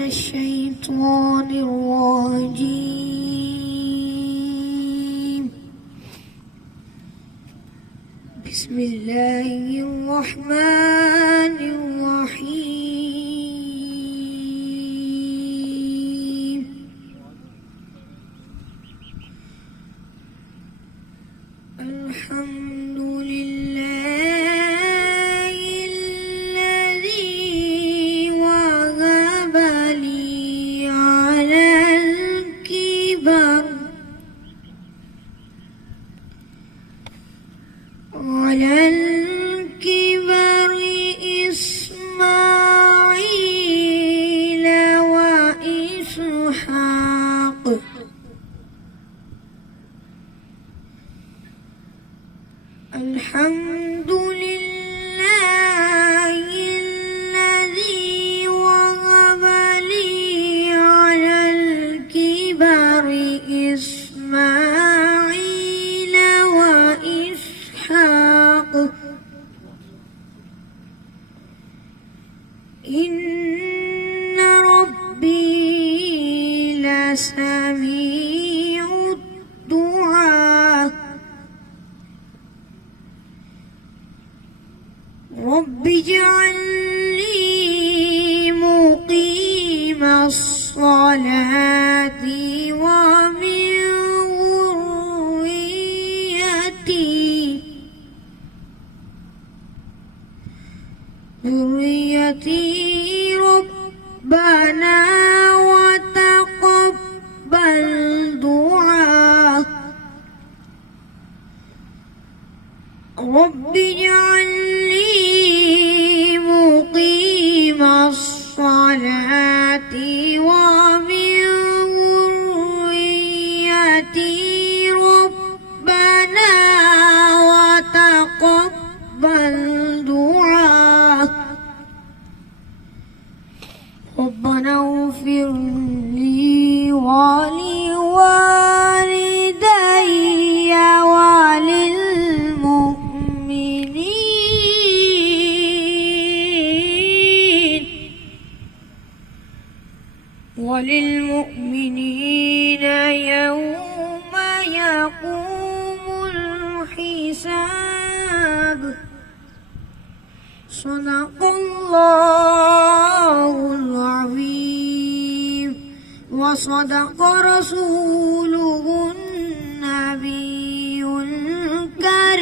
الشيطان الرجيم. بسم الله الرحمن الرحيم. الحمد لله الذي وهب لي على الكبر إسماعيل وإسحاق. الحمد لله الذي وهب لي على الكبر إسماعيل وإسحاق إن ربي لسميع الدعاء. رب اجعلني مقيم الصلاة ومن ذريتي ربنا وتقبل دعاء. رب اجعلني مقيم الصلاة ومن ذريتي ربنا وتقبل دعاء. ربنا اغفر لي ولوالدي وللمؤمنين يوم يقوم الحساب. صدق الله العظيم وصدق رسوله النبي الكريم.